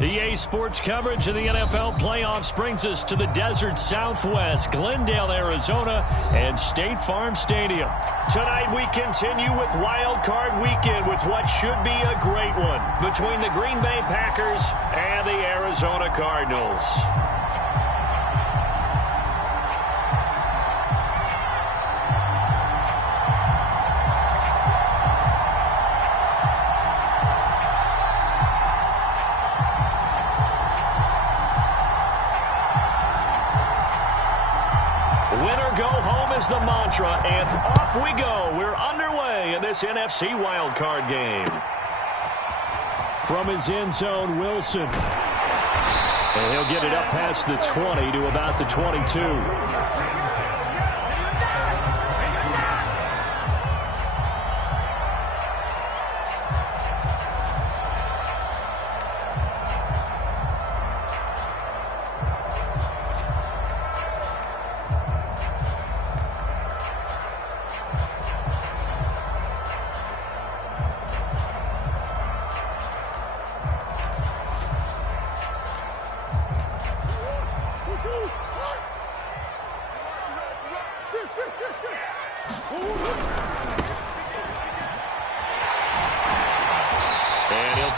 EA Sports coverage of the NFL playoffs brings us to the desert Southwest, Glendale, Arizona, and State Farm Stadium. Tonight we continue with Wild Card Weekend with what should be a great one between the Green Bay Packers and the Arizona Cardinals. The mantra, and off we go. We're underway in this NFC wildcard game. From his end zone, Wilson. And he'll get it up past the 20 to about the 22.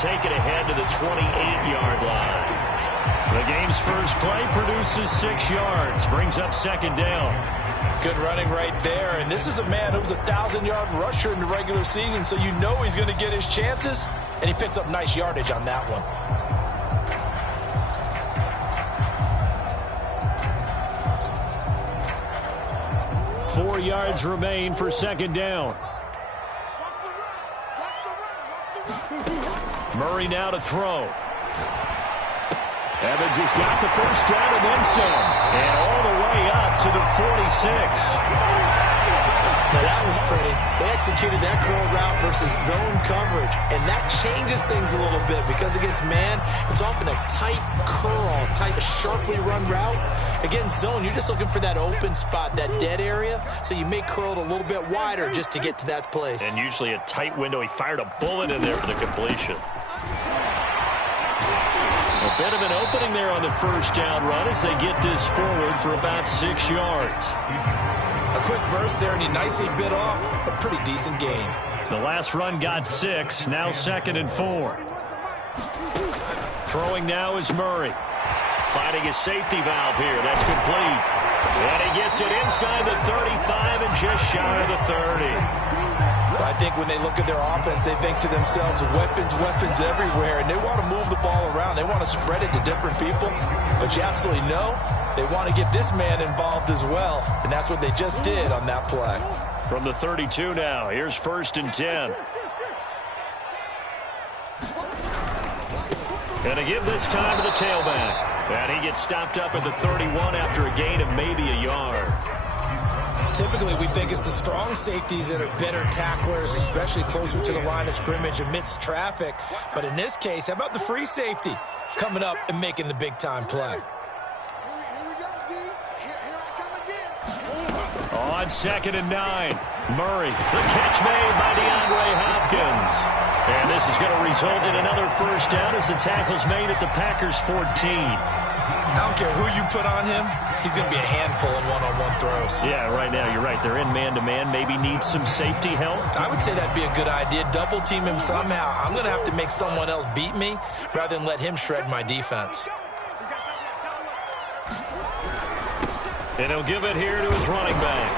Take it ahead to the 28-yard line. The game's first play produces 6 yards, brings up second down. Good running right there, and this is a man who was a 1,000-yard rusher in the regular season, so you know he's going to get his chances, and he picks up nice yardage on that one. 4 yards remain for second down. Murray now to throw. Evans has got the first down and then some. And all the way up to the 46. Now that was pretty. They executed that curl route versus zone coverage. And that changes things a little bit because against man, it's often a tight curl, tight, sharply run route. Against zone, you're just looking for that open spot, that dead area. So you may curl it a little bit wider just to get to that place. And usually a tight window. He fired a bullet in there for the completion. A bit of an opening there on the first down run as they get this forward for about 6 yards. A quick burst there, and he nicely bit off a pretty decent gain. The last run got 6, now 2nd and 4. Throwing now is Murray. Finding his safety valve here. That's complete. And he gets it inside the 35 and just shy of the 30. I think when they look at their offense, they think to themselves, weapons, weapons everywhere, and they want to move the ball around. They want to spread it to different people, but you absolutely know they want to get this man involved as well, and that's what they just did on that play. From the 32 now, here's 1st and 10. And to give this time to the tailback. And he gets stopped up at the 31 after a gain of maybe a yard. Typically, we think it's the strong safeties that are better tacklers, especially closer to the line of scrimmage amidst traffic. But in this case, how about the free safety coming up and making the big-time play? On 2nd and 9, Murray. The catch made by DeAndre Hopkins. And this is going to result in another first down as the tackle's made at the Packers' 14. I don't care who you put on him, he's going to be a handful in one-on-one throws. Yeah, right now, you're right. They're in man-to-man. Maybe need some safety help. I would say that'd be a good idea. Double team him somehow. I'm going to have to make someone else beat me rather than let him shred my defense. And he'll give it here to his running back.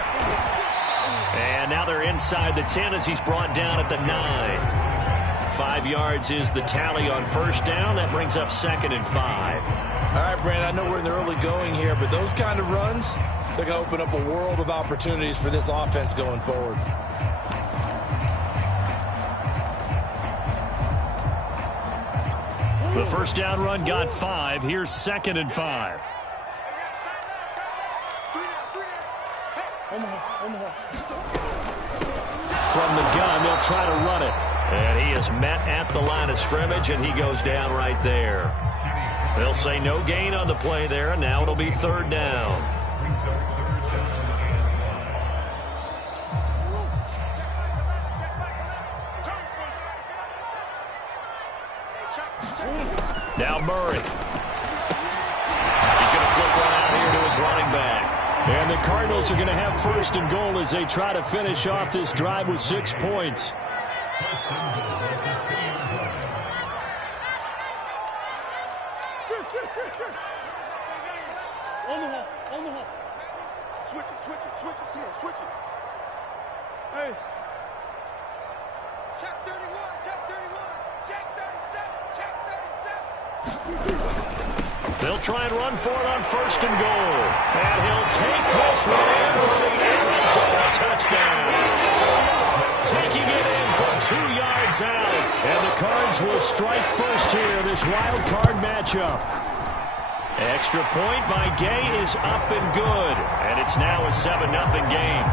And now they're inside the 10 as he's brought down at the 9. 5 yards is the tally on first down. That brings up 2nd and 5. All right, Brandon, I know we're in the early going here, but those kind of runs, they're going to open up a world of opportunities for this offense going forward. The first down run got 5. Here's 2nd and 5. From the gun, they'll try to run it. And he is met at the line of scrimmage, and he goes down right there. They'll say no gain on the play there, and now it'll be 3rd down. Now Murray. He's going to flip one out here to his running back. And the Cardinals are going to have first and goal as they try to finish off this drive with 6 points. On the hole. Switch it. Come on, switch it. Hey. Check 31, check 37. They'll try and run for it on first and goal. And he'll take this one in for the Arizona touchdown. Taking it in from 2 yards out. And the Cards will strike first here, this wild card matchup. Extra point by Gay is up and good. And it's now a 7-0 game.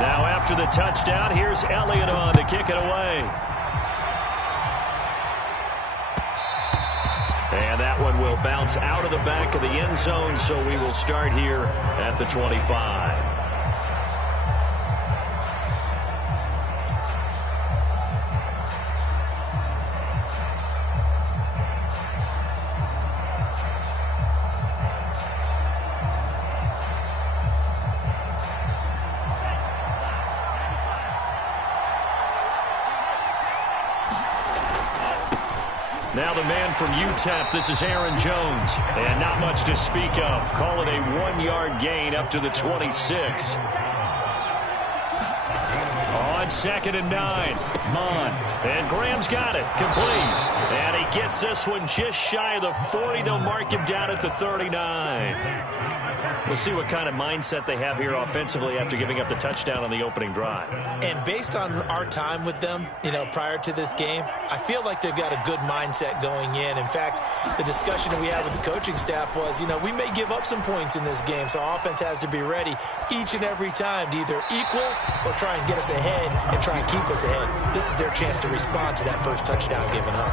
Now after the touchdown, here's Elliott on to kick it away. And that one will bounce out of the back of the end zone, so we will start here at the 25. Now the man from UTEP, this is Aaron Jones. And not much to speak of. Call it a 1-yard gain up to the 26. On 2nd and 9. Mon. And Graham's got it. Complete. And he gets this one just shy of the 40. They'll mark him down at the 39. We'll see what kind of mindset they have here offensively after giving up the touchdown on the opening drive. And based on our time with them, prior to this game, I feel like they've got a good mindset going in. In fact, the discussion that we had with the coaching staff was, we may give up some points in this game, so offense has to be ready each and every time to either equal or try and get us ahead and try and keep us ahead. This is their chance to respond to that first touchdown given up.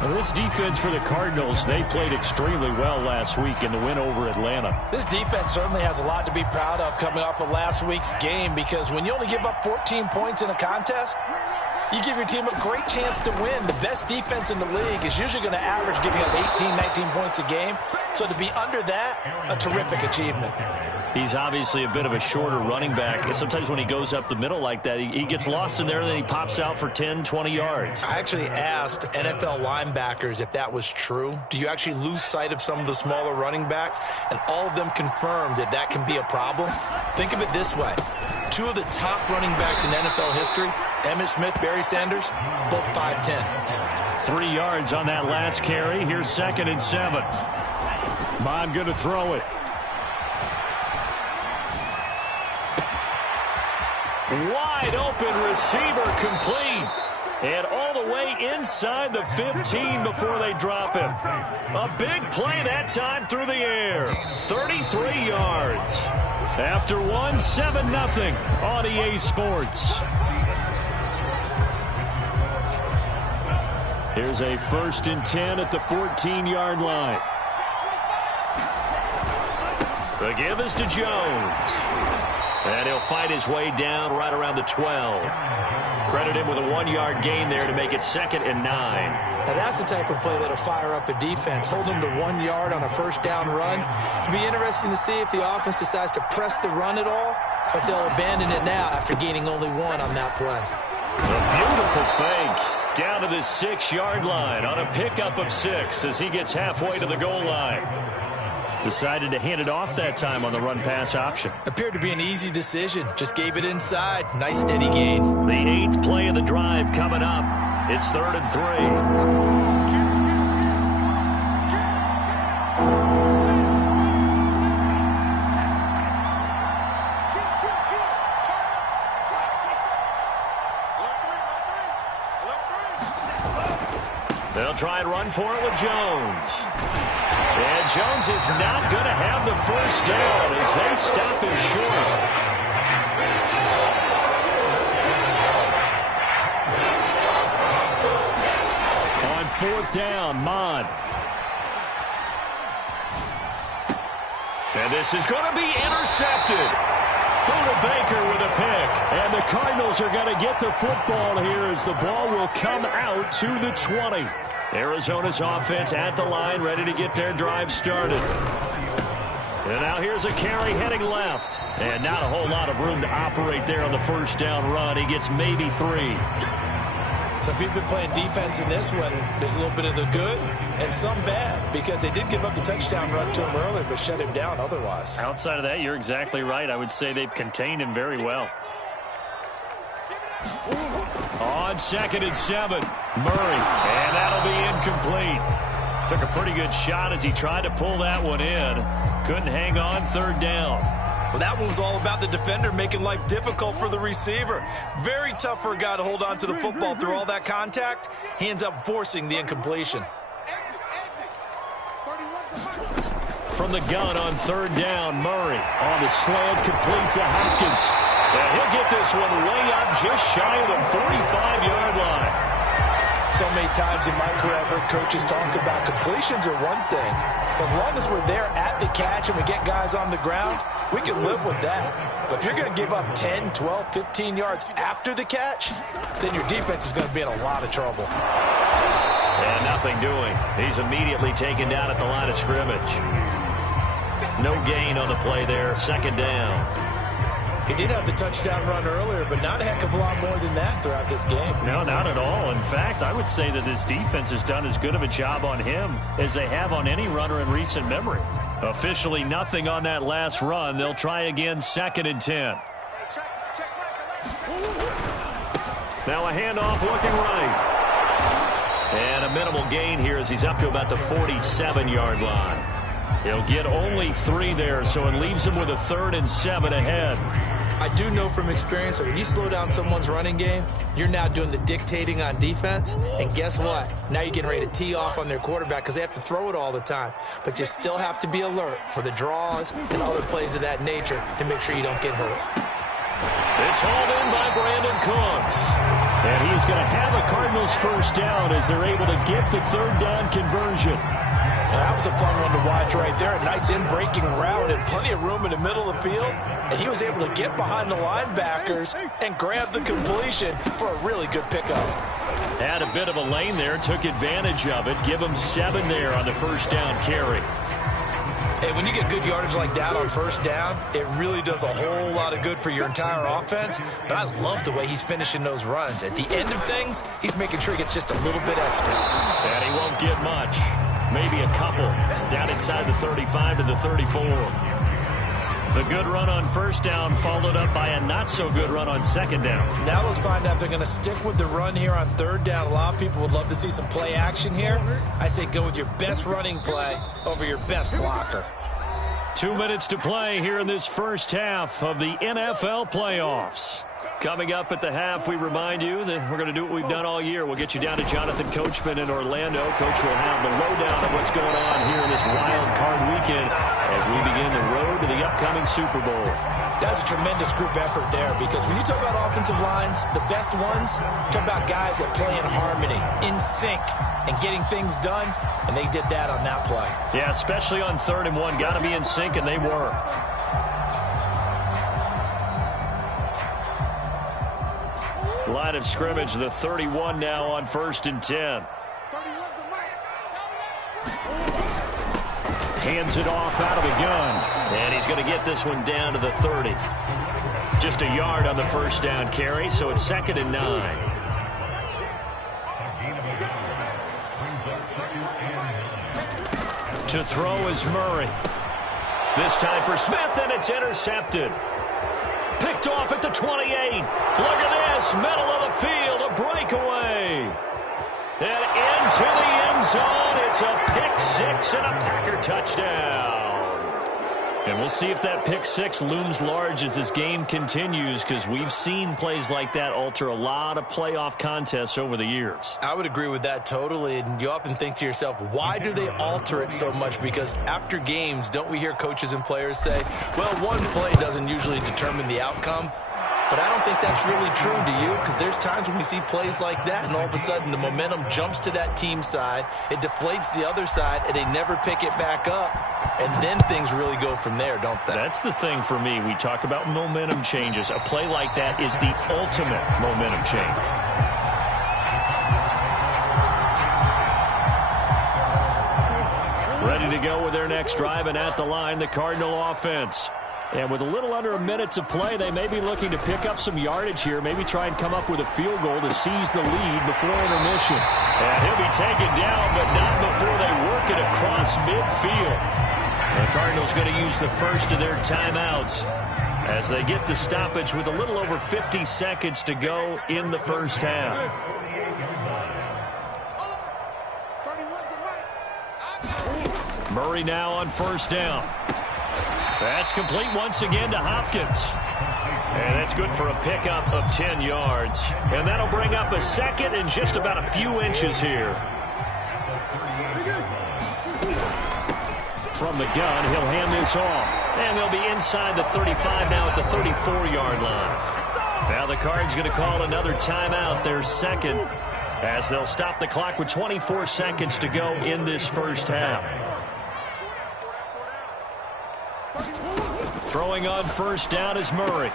Well, this defense for the Cardinals, they played extremely well last week in the win over Atlanta. This defense certainly has a lot to be proud of coming off of last week's game, because when you only give up 14 points in a contest, you give your team a great chance to win. The best defense in the league is usually going to average giving up 18, 19 points a game. So to be under that, a terrific achievement. He's obviously a bit of a shorter running back. And sometimes when he goes up the middle like that, he gets lost in there, and then he pops out for 10, 20 yards. I actually asked NFL linebackers if that was true. Do you actually lose sight of some of the smaller running backs? And all of them confirmed that that can be a problem. Think of it this way. 2 of the top running backs in NFL history, Emmitt Smith, Barry Sanders, both 5'10". 3 yards on that last carry. Here's 2nd and 7. Mon going to throw it. Wide open receiver, complete. And all the way inside the 15 before they drop him. A big play that time through the air. 33 yards. After 7-0 on EA Sports. Here's a 1st and 10 at the 14-yard line. The give is to Jones. And he'll fight his way down right around the 12. Credit him with a 1-yard gain there to make it 2nd and 9. Now that's the type of play that'll fire up a defense. Hold them to 1 yard on a first down run. It'll be interesting to see if the offense decides to press the run at all, or if they'll abandon it now after gaining only 1 on that play. A beautiful fake. Down to the 6-yard line on a pickup of 6 as he gets halfway to the goal line. Decided to hand it off that time on the run-pass option. Appeared to be an easy decision. Just gave it inside. Nice steady gain. The 8th play of the drive coming up. It's 3rd and 3. They'll try and run for it with Jones. And Jones is not going to have the first down as they stop him short. On 4th down, Mon. And this is going to be intercepted. Buda Baker with a pick. And the Cardinals are going to get the football here as the ball will come out to the 20. Arizona's offense at the line, ready to get their drive started. And now here's a carry heading left. And not a whole lot of room to operate there on the first down run. He gets maybe 3. So if you've been playing defense in this one, there's a little bit of the good and some bad, because they did give up the touchdown run to him earlier but shut him down otherwise. Outside of that, you're exactly right. I would say they've contained him very well. On 2nd and 7, Murray, and that'll be incomplete. Took a pretty good shot as he tried to pull that one in. Couldn't hang on, 3rd down. Well, that one was all about the defender making life difficult for the receiver. Very tough for a guy to hold on to the football through all that contact. He ends up forcing the incompletion. From the gun on 3rd down, Murray on the slant, complete to Hopkins. And he'll get this one way up just shy of the 45-yard line. So many times in my career, I've heard coaches talk about completions are one thing. As long as we're there at the catch and we get guys on the ground, we can live with that. But if you're going to give up 10, 12, 15 yards after the catch, then your defense is going to be in a lot of trouble. And nothing doing. He's immediately taken down at the line of scrimmage. No gain on the play there, 2nd down. He did have the touchdown run earlier, but not a heck of a lot more than that throughout this game. No, not at all. In fact, I would say that this defense has done as good of a job on him as they have on any runner in recent memory. Officially nothing on that last run. They'll try again, 2nd and 10. Now a handoff looking right. And a minimal gain here as he's up to about the 47-yard line. He'll get only 3 there, so it leaves him with a 3rd and 7 ahead. I do know from experience that when you slow down someone's running game, you're now doing the dictating on defense. And guess what? Now you're getting ready to tee off on their quarterback because they have to throw it all the time. But you still have to be alert for the draws and other plays of that nature to make sure you don't get hurt. It's hauled in by Brandon Cooks. And he's going to have a Cardinals first down as they're able to get the 3rd down conversion. Well, that was a fun one to watch right there. A nice in-breaking route and plenty of room in the middle of the field. And he was able to get behind the linebackers and grab the completion for a really good pickup. Had a bit of a lane there, took advantage of it. Give him 7 there on the first down carry. Hey, when you get good yardage like that on first down, it really does a whole lot of good for your entire offense. But I love the way he's finishing those runs. At the end of things, he's making sure he gets just a little bit extra. And he won't get much. Maybe a couple. Down inside the 35 to the 34. The good run on first down followed up by a not-so-good run on 2nd down. Now let's find out if they're going to stick with the run here on 3rd down. A lot of people would love to see some play action here. I say go with your best running play over your best blocker. 2 minutes to play here in this first half of the NFL playoffs. Coming up at the half, we remind you that we're going to do what we've done all year. We'll get you down to Jonathan Coachman in Orlando. Coach will have the lowdown of what's going on here in this wild card weekend as we begin the road to the upcoming Super Bowl. That's a tremendous group effort there, because when you talk about offensive lines, the best ones, talk about guys that play in harmony, in sync, and getting things done, and they did that on that play. Yeah, especially on 3rd and 1. Got to be in sync, and they were. Line of scrimmage, the 31 now on 1st and 10. Hands it off out of the gun. And he's going to get this one down to the 30. Just a yard on the first down carry, so it's 2nd and 9. To throw is Murray. This time for Smith, and it's intercepted. Picked off at the 28. Look at this, middle of the field, a breakaway. And into the end zone, it's a pick 6 and a Packer touchdown. And we'll see if that pick 6 looms large as this game continues, because we've seen plays like that alter a lot of playoff contests over the years. I would agree with that totally, and you often think to yourself, why do they alter it so much? Because after games, don't we hear coaches and players say, well, one play doesn't usually determine the outcome? But I don't think that's really true, do you? Because there's times when we see plays like that, and all of a sudden the momentum jumps to that team side, it deflates the other side, and they never pick it back up, and then things really go from there, don't they? That's the thing for me. We talk about momentum changes. A play like that is the ultimate momentum change. Ready to go with their next drive, and at the line, the Cardinal offense. And with a little under a minute to play, they may be looking to pick up some yardage here, maybe try and come up with a field goal to seize the lead before intermission. And he'll be taken down, but not before they work it across midfield. The Cardinals going to use the first of their timeouts as they get the stoppage with a little over 50 seconds to go in the first half. Murray now on first down. That's complete once again to Hopkins. And that's good for a pickup of 10 yards. And that'll bring up a second and just about a few inches here. From the gun, he'll hand this off. And they'll be inside the 35 now at the 34-yard line. Now the Cards going to call another timeout, their second, as they'll stop the clock with 24 seconds to go in this first half. Throwing on first down is Murray.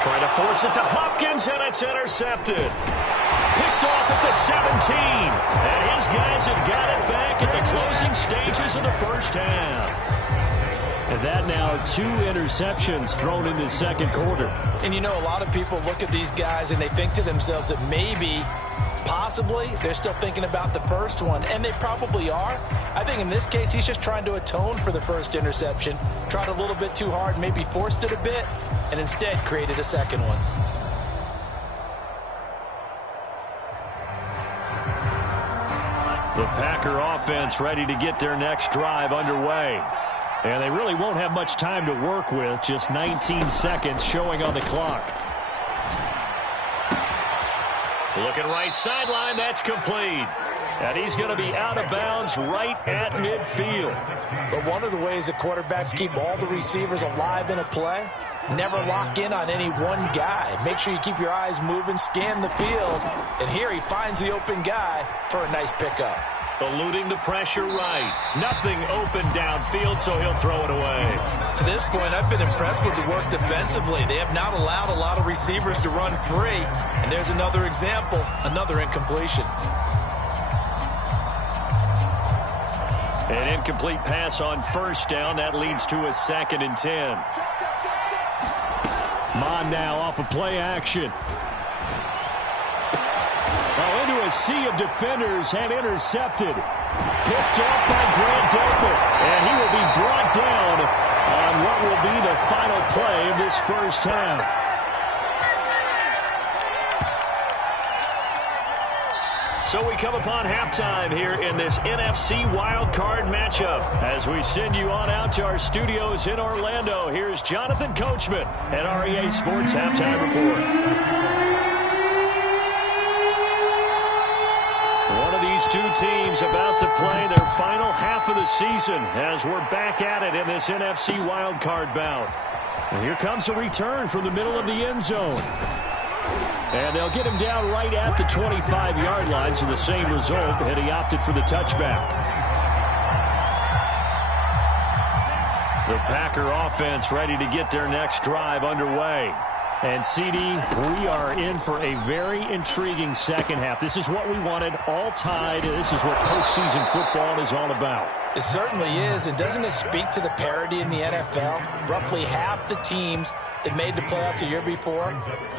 Trying to force it to Hopkins, and it's intercepted. Picked off at the 17. And his guys have got it back at the closing stages of the first half. And that now 2 interceptions thrown in the second quarter. And you know, a lot of people look at these guys and they think to themselves that maybe, possibly, they're still thinking about the first one, and they probably are. I think in this case, he's just trying to atone for the first interception, tried a little bit too hard, maybe forced it a bit, and instead created a second one. The Packer offense ready to get their next drive underway. And they really won't have much time to work with, just 19 seconds showing on the clock. Looking right sideline, that's complete. And he's going to be out of bounds right at midfield. But one of the ways that quarterbacks keep all the receivers alive in a play, never lock in on any one guy. Make sure you keep your eyes moving, scan the field. And here he finds the open guy for a nice pickup. Eluding the pressure right. Nothing open downfield, so he'll throw it away. To this point, I've been impressed with the work defensively. They have not allowed a lot of receivers to run free. And there's another example, another incompletion. An incomplete pass on first down. That leads to a 2nd and 10. Mon now off of play action. Oh, into a sea of defenders and intercepted. Picked off by Grant Delpit. And he will be brought down on what will be the final play of this first half. So we come upon halftime here in this NFC wildcard matchup. As we send you on out to our studios in Orlando, here's Jonathan Coachman at REA Sports Halftime Report. One of these two teams about to play their final half of the season as we're back at it in this NFC wildcard bout. And here comes a return from the middle of the end zone. And they'll get him down right at the 25-yard line, so the same result, and he opted for the touchback. The Packer offense ready to get their next drive underway. And, CD, we are in for a very intriguing second half. This is what we wanted, all tied. This is what postseason football is all about. It certainly is, and doesn't it speak to the parity in the NFL? Roughly half the teams that made the playoffs a year before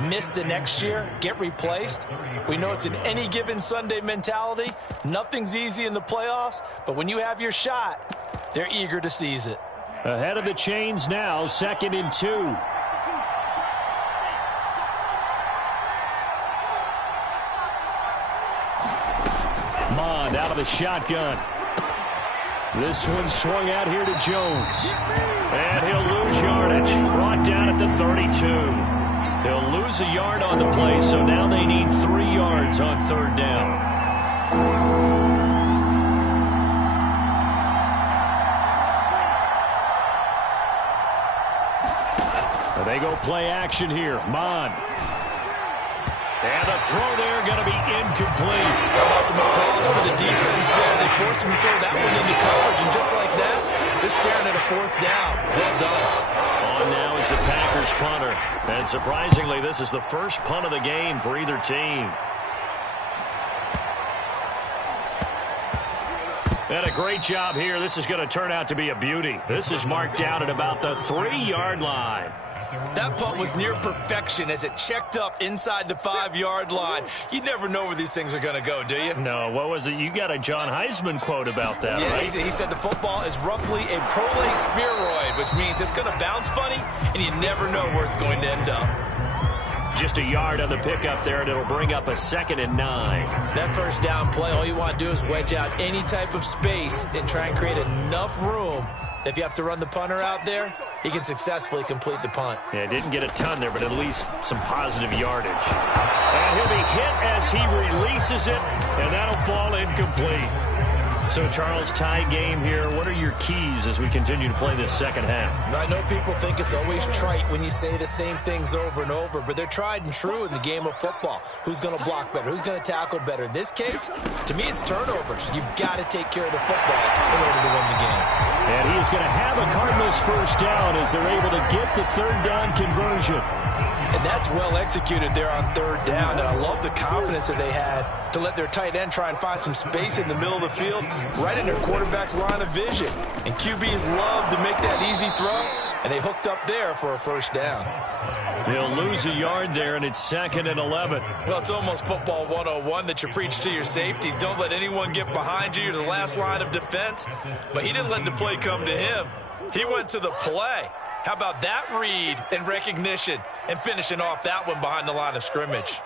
miss the next year, get replaced. We know it's an any given Sunday mentality. Nothing's easy in the playoffs, but when you have your shot, they're eager to seize it. Ahead of the chains now, 2nd and 2. Mond out of the shotgun. This one swung out here to Jones. And he'll lose yardage. Brought down at the 32. He'll lose a yard on the play, so now they need 3 yards on 3rd down. They go play action here. Mon. And the throw there going to be incomplete. How about some applause for the defense there? They forced him to throw that one into coverage, and just like that, they're staring at a 4th down. Well done. On now is the Packers punter. And surprisingly, this is the first punt of the game for either team. And a great job here. This is going to turn out to be a beauty. This is marked down at about the 3-yard line. That punt was near perfection as it checked up inside the 5-yard line. You never know where these things are going to go, do you? No, what was it? You got a John Heisman quote about that, yeah, right? He said the football is roughly a prolate spheroid, which means it's going to bounce funny, and you never know where it's going to end up. Just a yard on the pickup there, and it'll bring up a 2nd and 9. That first down play, all you want to do is wedge out any type of space and try and create enough room that if you have to run the punter out there, he can successfully complete the punt. Yeah, didn't get a ton there, but at least some positive yardage. And he'll be hit as he releases it, and that'll fall incomplete. So, Charles, tie game here. What are your keys as we continue to play this second half? I know people think it's always trite when you say the same things over and over, but they're tried and true in the game of football. Who's going to block better? Who's going to tackle better? In this case, to me, it's turnovers. You've got to take care of the football in order to win the game. And he is going to have a Cardinals first down as they're able to get the 3rd down conversion. And that's well executed there on 3rd down. And I love the confidence that they had to let their tight end try and find some space in the middle of the field, right in their quarterback's line of vision. And QBs love to make that easy throw, and they hooked up there for a first down. They'll lose a yard there, and it's 2nd and 11. Well, it's almost football 101 that you preach to your safeties. Don't let anyone get behind you. You're the last line of defense. But he didn't let the play come to him. He went to the play. How about that read and recognition and finishing off that one behind the line of scrimmage?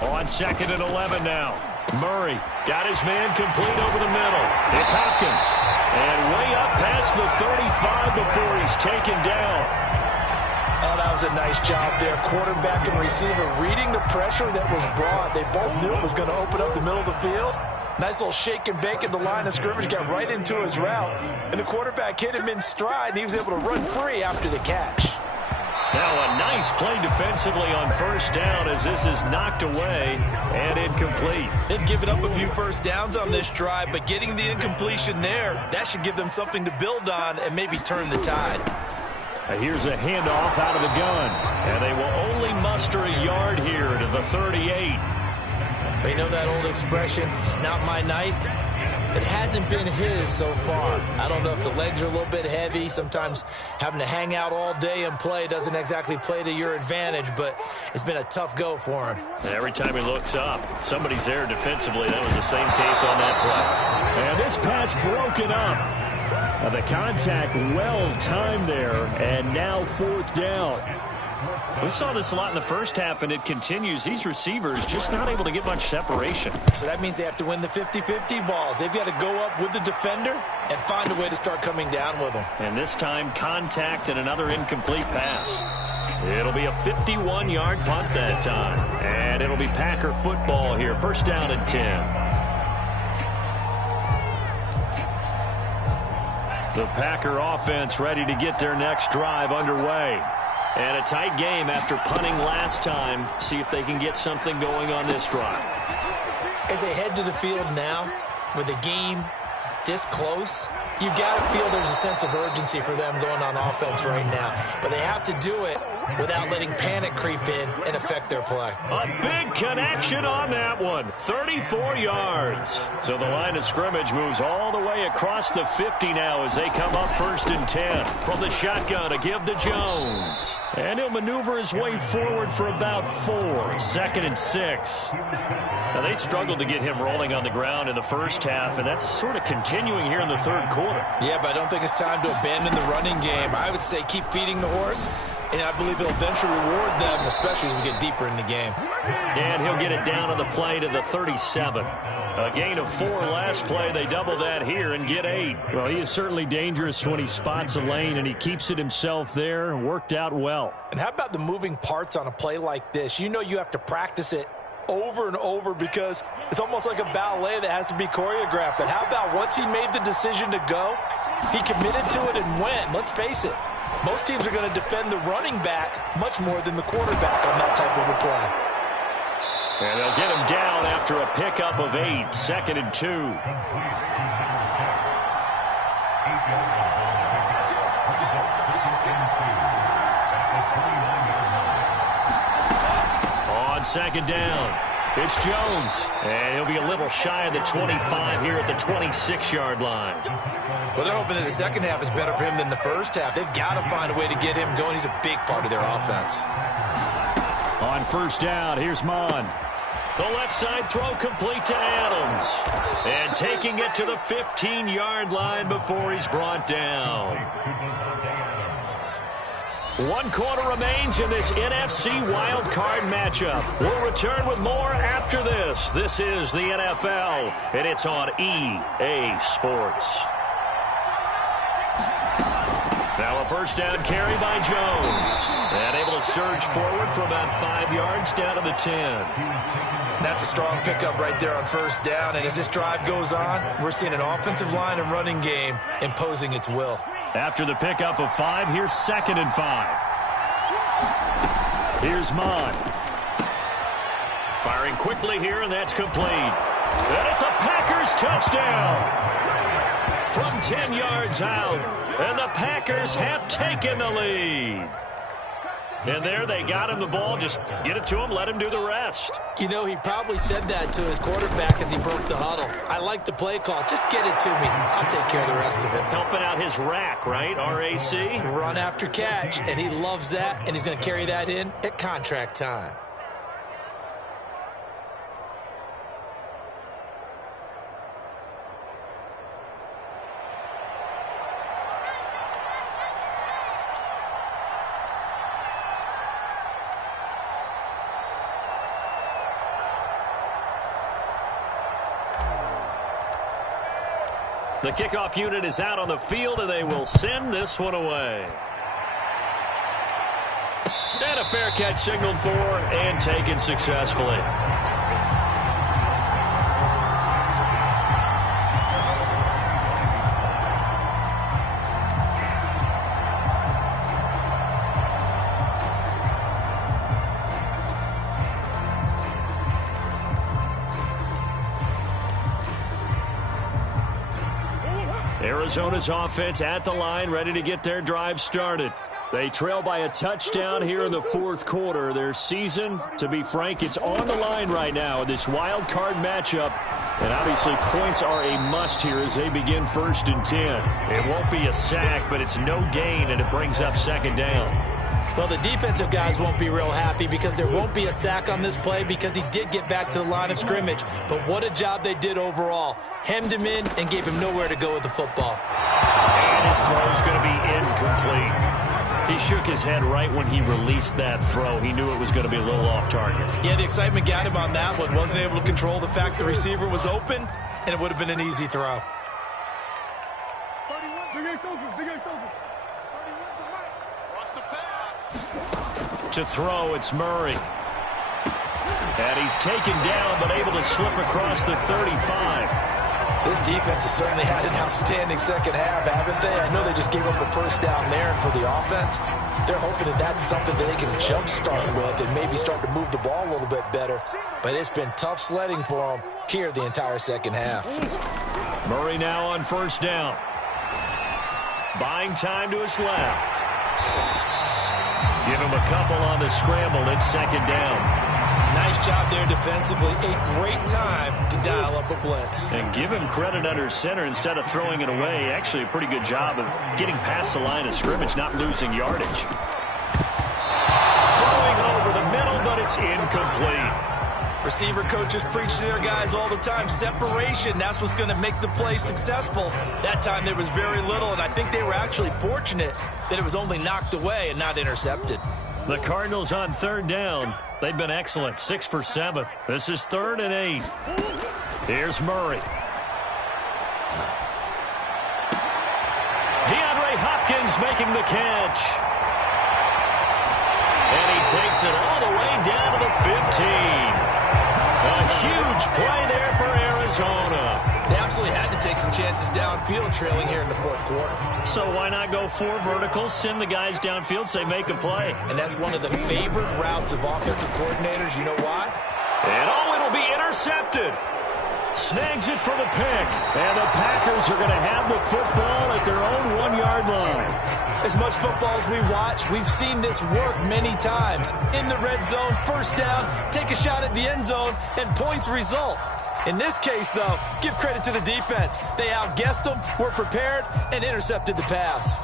On 2nd and 11 now. Murray got his man complete over the middle. It's Hopkins. And way up past the 35 before he's taken down. Oh, that was a nice job there. Quarterback and receiver reading the pressure that was brought. They both knew it was going to open up the middle of the field. Nice little shake and bake at the line of scrimmage. Got right into his route. And the quarterback hit him in stride, and he was able to run free after the catch. Now a nice play defensively on 1st down as this is knocked away and incomplete. They've given up a few first downs on this drive, but getting the incompletion there, that should give them something to build on and maybe turn the tide. Here's a handoff out of the gun, and they will only muster a yard here to the 38. You know that old expression, it's not my night? It hasn't been his so far. I don't know if the legs are a little bit heavy. Sometimes having to hang out all day and play doesn't exactly play to your advantage, but it's been a tough go for him. And every time he looks up, somebody's there defensively. That was the same case on that play. And this pass broken up. The contact well-timed there, and now 4th down. We saw this a lot in the first half, and it continues. These receivers just not able to get much separation. So that means they have to win the 50-50 balls. They've got to go up with the defender and find a way to start coming down with them. And this time, contact and another incomplete pass. It'll be a 51-yard punt that time. And it'll be Packer football here. 1st down and 10. The Packer offense ready to get their next drive underway. And a tight game after punting last time. See if they can get something going on this drive. As they head to the field now, with the game this close, you've got to feel there's a sense of urgency for them going on offense right now. But they have to do it without letting panic creep in and affect their play. A big connection on that one. 34 yards. So the line of scrimmage moves all the way across the 50 now as they come up 1st and 10. From the shotgun to give to Jones. And he'll maneuver his way forward for about 4. 2nd and 6. Now they struggled to get him rolling on the ground in the first half, and that's sort of continuing here in the 3rd quarter. Yeah, but I don't think it's time to abandon the running game. I would say keep feeding the horse and I believe he'll eventually reward them, especially as we get deeper in the game. And he'll get it down on the play to the 37. A gain of 4 last play. They double that here and get 8. Well, he is certainly dangerous when he spots a lane, and he keeps it himself there. Worked out well. And how about the moving parts on a play like this? You know you have to practice it over and over because it's almost like a ballet that has to be choreographed. But how about once he made the decision to go, he committed to it and went. Let's face it, most teams are going to defend the running back much more than the quarterback on that type of a play. And they'll get him down after a pickup of 8, 2nd and 2. On 2nd down, it's Jones. And he'll be a little shy of the 25 here at the 26-yard line. Well, they're hoping that the second half is better for him than the first half. They've got to find a way to get him going. He's a big part of their offense. On 1st down, here's Mon. The left side throw complete to Adams. And taking it to the 15-yard line before he's brought down. 1 quarter remains in this NFC Wild Card matchup. We'll return with more after this. This is the NFL, and it's on EA Sports. Now a 1st down carry by Jones. And able to surge forward for about 5 yards down to the 10. That's a strong pickup right there on 1st down. And as this drive goes on, we're seeing an offensive line and running game imposing its will. After the pickup of 5, here's 2nd and 5. Here's Mon. Firing quickly here, and that's complete. And it's a Packers touchdown. From 10 yards out, and the Packers have taken the lead. And there they got him the ball. Just get it to him, let him do the rest. You know, he probably said that to his quarterback as he broke the huddle. I like the play call. Just get it to me. I'll take care of the rest of it. Helping out his rack, right? R-A-C? Run after catch, and he loves that, and he's going to carry that in at contract time. The kickoff unit is out on the field, and they will send this one away. And a fair catch signaled for and taken successfully. Arizona's offense at the line, ready to get their drive started. They trail by a touchdown here in the 4th quarter. Their season, to be frank, it's on the line right now in this wild card matchup. And obviously points are a must here as they begin 1st and 10. It won't be a sack, but it's no gain, and it brings up 2nd down. Well, the defensive guys won't be real happy because there won't be a sack on this play because he did get back to the line of scrimmage. But what a job they did overall. Hemmed him in and gave him nowhere to go with the football. And his throw is going to be incomplete. He shook his head right when he released that throw. He knew it was going to be a little off target. Yeah, the excitement got him on that one. Wasn't able to control the fact the receiver was open, and it would have been an easy throw. 31, Big Ace open, Big Ace open. 31's the right. Watch the pass. To throw, it's Murray. And he's taken down, but able to slip across the 35. This defense has certainly had an outstanding second half, haven't they? I know they just gave up a 1st down there, and for the offense, they're hoping that that's something that they can jumpstart with and maybe start to move the ball a little bit better. But it's been tough sledding for them here the entire second half. Murray now on 1st down. Buying time to his left. Give him a couple on the scramble. It's 2nd down. Nice job there defensively. A great time to dial up a blitz. And give him credit under center instead of throwing it away. Actually, a pretty good job of getting past the line of scrimmage, not losing yardage. Throwing over the middle, but it's incomplete. Receiver coaches preach to their guys all the time. Separation, that's what's going to make the play successful. That time there was very little, and I think they were actually fortunate that it was only knocked away and not intercepted. The Cardinals on third down. They've been excellent, 6 for 7. This is 3rd and 8. Here's Murray. DeAndre Hopkins making the catch. And he takes it all the way down to the 15. A huge play there for Arizona. They absolutely had to take some chances downfield trailing here in the 4th quarter. So why not go 4 verticals, send the guys downfield, say make a play. And that's one of the favorite routes of offensive coordinators. You know why? And it'll be intercepted. Snags it for the pick. And the Packers are going to have the football at their own 1-yard line. As much football as we watch, we've seen this work many times. In the red zone, first down, take a shot at the end zone, and points result. In this case, though, give credit to the defense. They outguessed them, were prepared, and intercepted the pass.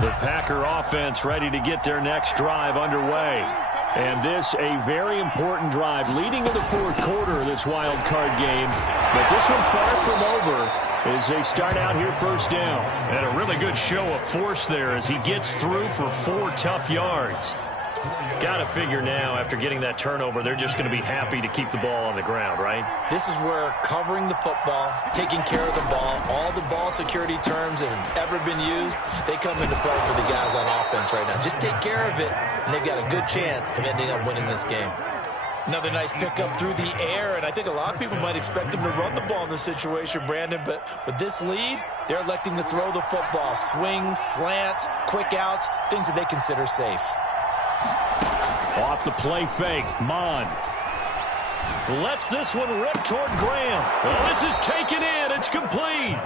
The Packer offense ready to get their next drive underway. And this a very important drive leading in the 4th quarter of this wild card game. But this one far from over as they start out here first down. And a really good show of force there as he gets through for 4 tough yards. Got to figure now, after getting that turnover, they're just going to be happy to keep the ball on the ground, right? This is where covering the football, taking care of the ball, all the ball security terms that have ever been used, they come into play for the guys on offense right now. Just take care of it, and they've got a good chance of ending up winning this game. Another nice pickup through the air, and I think a lot of people might expect them to run the ball in this situation, Brandon, but with this lead, they're electing to throw the football. Swings, slants, quick outs, things that they consider safe. Off the play fake, Mon. Lets this one rip toward Graham. Well, this is taken in. It's complete.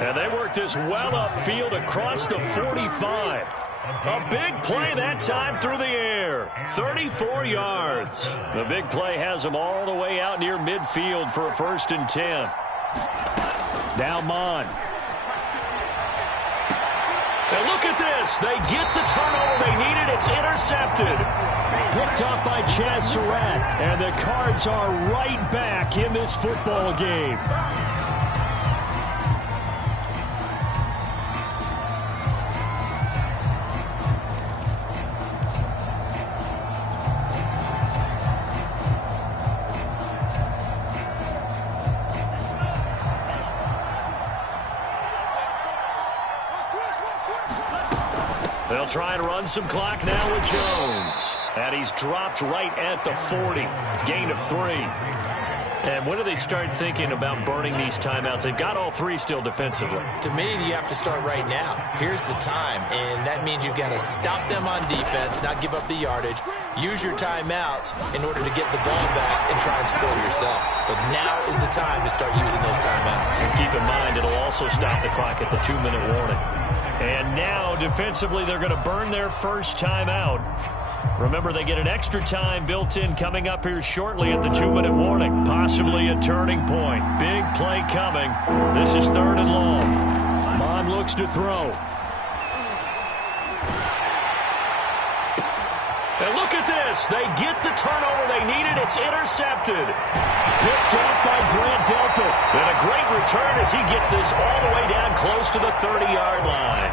And they work this well upfield across the 45. A big play that time through the air. 34 yards. The big play has them all the way out near midfield for a 1st and 10. Now Mon. And look at this. They get the turnover they needed. It's intercepted. Picked up by Chaz Surratt. And the Cards are right back in this football game. They'll try and run some clock now with Jones. And he's dropped right at the 40. Gain of 3. And when do they start thinking about burning these timeouts? They've got all 3 still defensively. To me, you have to start right now. Here's the time, and that means you've got to stop them on defense, not give up the yardage. Use your timeouts in order to get the ball back and try and score yourself. But now is the time to start using those timeouts. And keep in mind, it'll also stop the clock at the 2-minute warning. And now, defensively, they're going to burn their first timeout. Remember, they get an extra time built in coming up here shortly at the 2-minute warning. Possibly a turning point. Big play coming. This is 3rd and long. Mon looks to throw. And look at this. They get the turnover they needed. It's intercepted. Picked up by Grant Delpit. And a great return as he gets this all the way down close to the 30-yard line.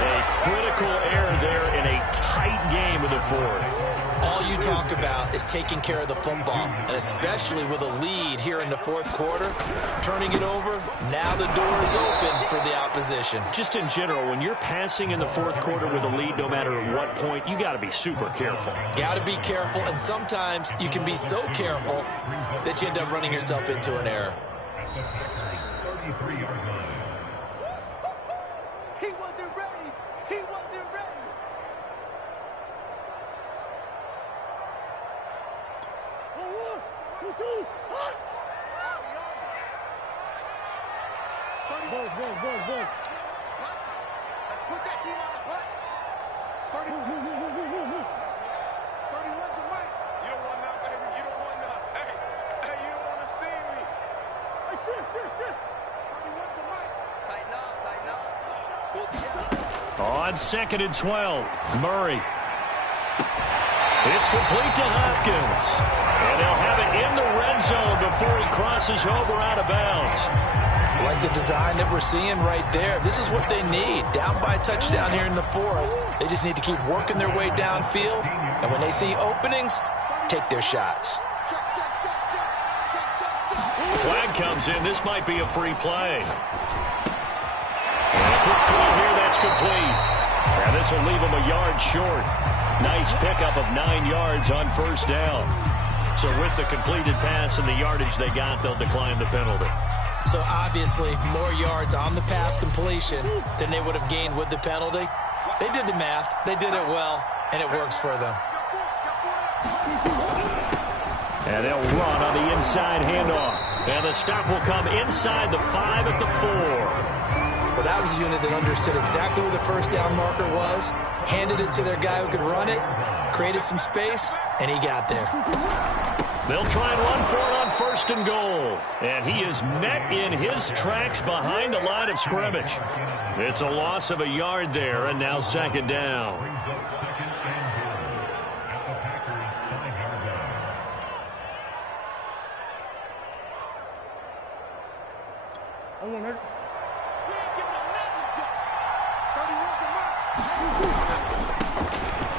A critical error there in a tight game in the 4th. All you talk about is taking care of the football, and especially with a lead here in the 4th quarter, turning it over, now the door is open for the opposition. Just in general, when you're passing in the 4th quarter with a lead, no matter at what point, you got to be super careful. Got to be careful, and sometimes you can be so careful that you end up running yourself into an error. He wasn't ready. He wasn't ready. Hot. Buzz. Let's put that team on the hunt. 30. 31's the mic. You don't want none, baby. You don't want none. Hey, you don't want to see me. Hey, shit. 31's the mic. Tighten up. Pull together. On 2nd and 12, Murray. It's complete to Hopkins. And they'll have it in the red zone before he crosses over out of bounds. Like the design that we're seeing right there. This is what they need. Down by a touchdown here in the fourth. They just need to keep working their way downfield. And when they see openings, take their shots. Flag comes in. This might be a free play. And a quick throw here. That's complete. And this will leave them a yard short. Nice pickup of 9 yards on first down. So with the completed pass and the yardage they got, they'll decline the penalty. So obviously more yards on the pass completion than they would have gained with the penalty. They did the math. They did it well, and it works for them. And they'll run on the inside handoff. And the stop will come inside the 5 at the 4. Well, that was a unit that understood exactly where the first down marker was, handed it to their guy who could run it, created some space, and he got there. They'll try and run for it on first and goal. And he is met in his tracks behind the line of scrimmage. It's a loss of a yard there, and now second down.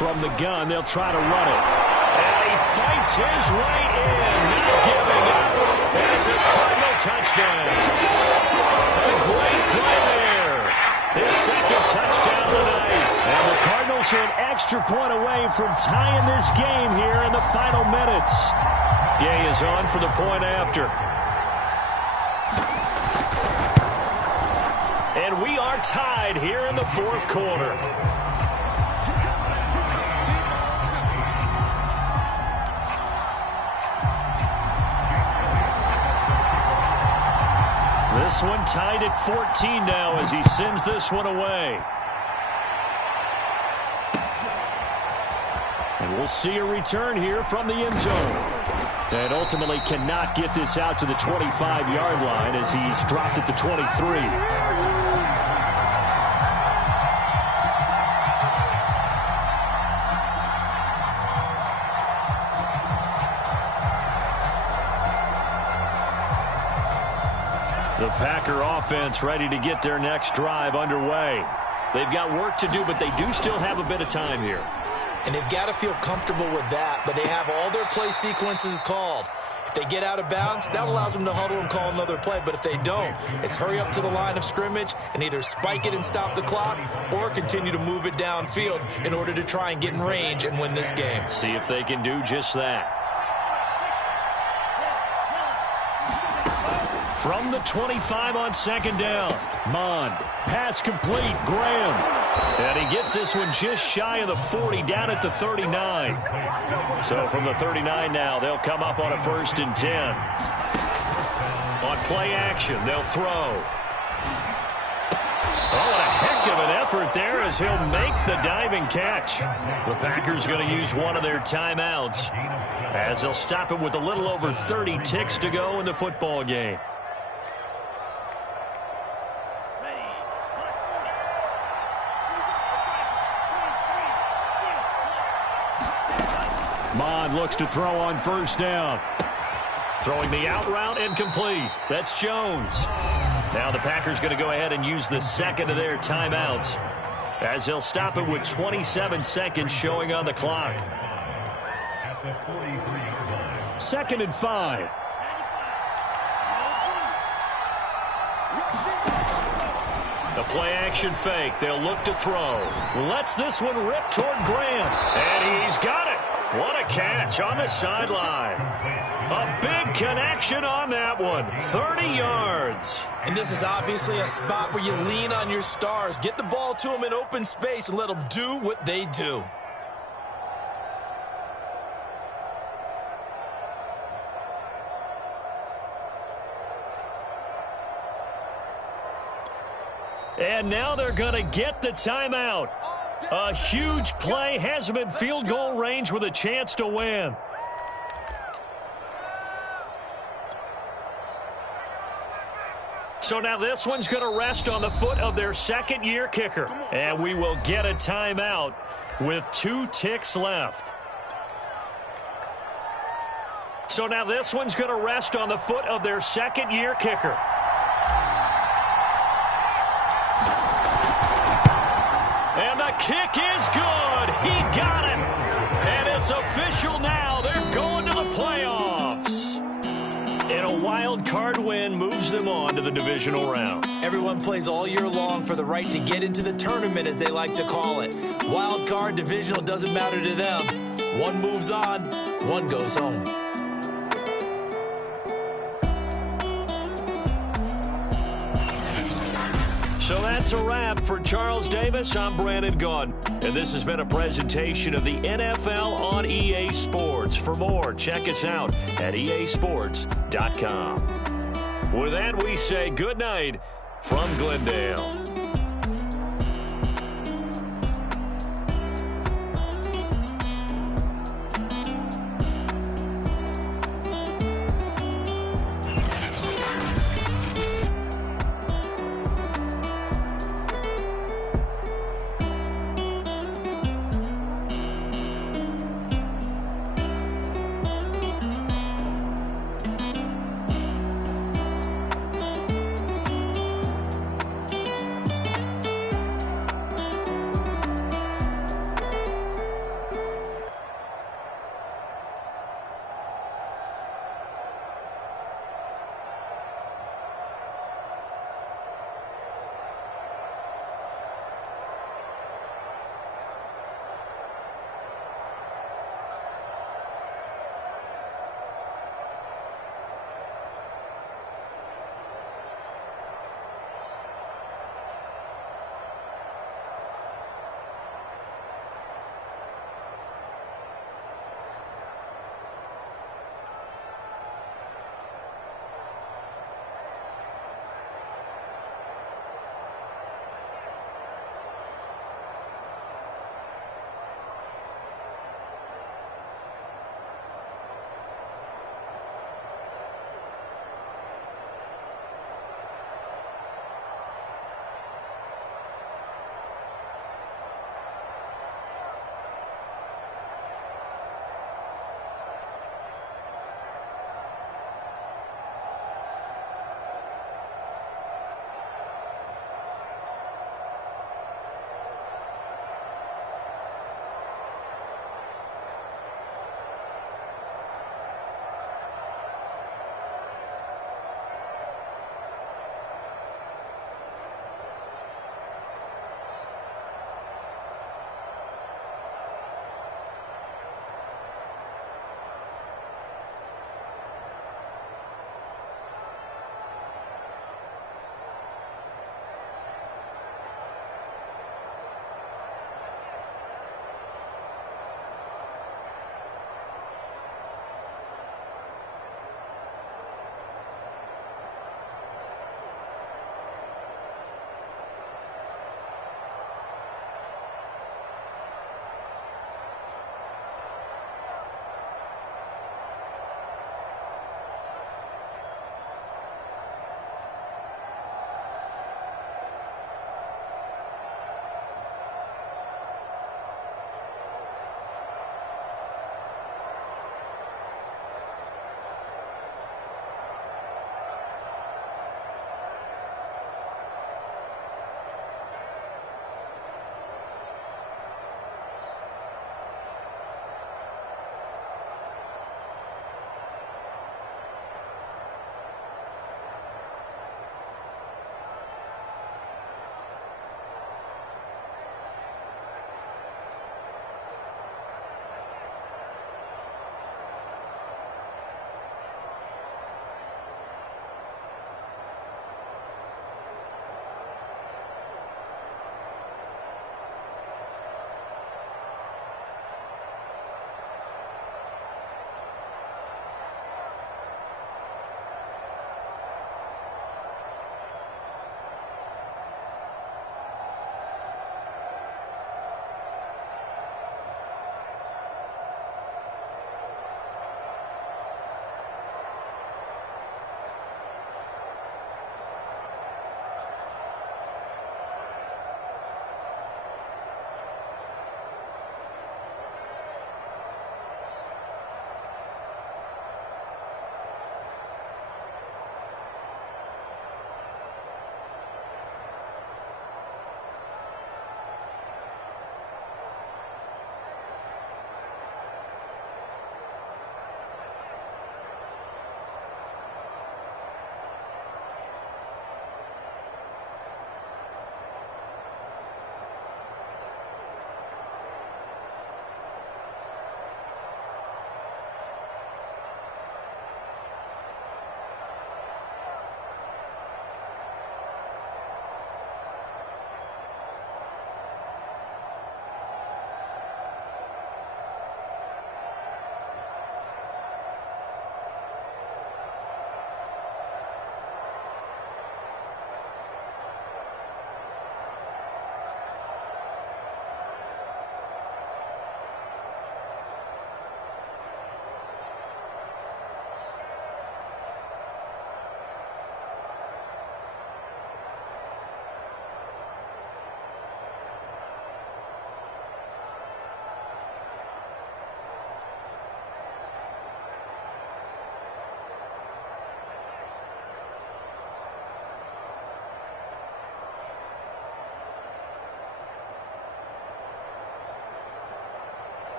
From the gun, they'll try to run it. And he fights his way in, not giving up. That's a Cardinal touchdown. A great play there. His second touchdown tonight. And the Cardinals are an extra point away from tying this game here in the final minutes. Gay is on for the point after. And we are tied here in the fourth quarter. This one tied at 14 now as he sends this one away. And we'll see a return here from the end zone. And ultimately cannot get this out to the 25-yard line as he's dropped at the 23. The Packer offense ready to get their next drive underway. They've got work to do, but they do still have a bit of time here. And they've got to feel comfortable with that, but they have all their play sequences called. If they get out of bounds, that allows them to huddle and call another play. But if they don't, it's hurry up to the line of scrimmage and either spike it and stop the clock or continue to move it downfield in order to try and get in range and win this game. See if they can do just that. From the 25 on second down, Mond, pass complete, Graham. And he gets this one just shy of the 40, down at the 39. So from the 39 now, they'll come up on a 1st and 10. On play action, they'll throw. Oh, what a heck of an effort there as he'll make the diving catch. The Packers going to use one of their timeouts as they'll stop it with a little over 30 ticks to go in the football game. Mond looks to throw on first down. Throwing the out route incomplete. That's Jones. Now the Packers going to go ahead and use the second of their timeouts as they'll stop it with 27 seconds showing on the clock. 2nd and 5. The play action fake. They'll look to throw. Lets this one rip toward Graham. And he's got it. What a catch on the sideline. A big connection on that one. 30 yards. And this is obviously a spot where you lean on your stars. Get the ball to them in open space and let them do what they do. And now they're going to get the timeout. A huge play has them in field goal range with a chance to win. So now this one's going to rest on the foot of their second-year kicker. And we will get a timeout with 2 ticks left. So now this one's going to rest on the foot of their second-year kicker. It's official now. They're going to the playoffs. And a wild card win moves them on to the divisional round. Everyone plays all year long for the right to get into the tournament, as they like to call it. Wild card, divisional, doesn't matter to them. One moves on, one goes home. So that's a wrap for Charles Davis. I'm Brandon Gaudin, and this has been a presentation of the NFL on EA Sports. For more, check us out at easports.com. With that, we say good night from Glendale.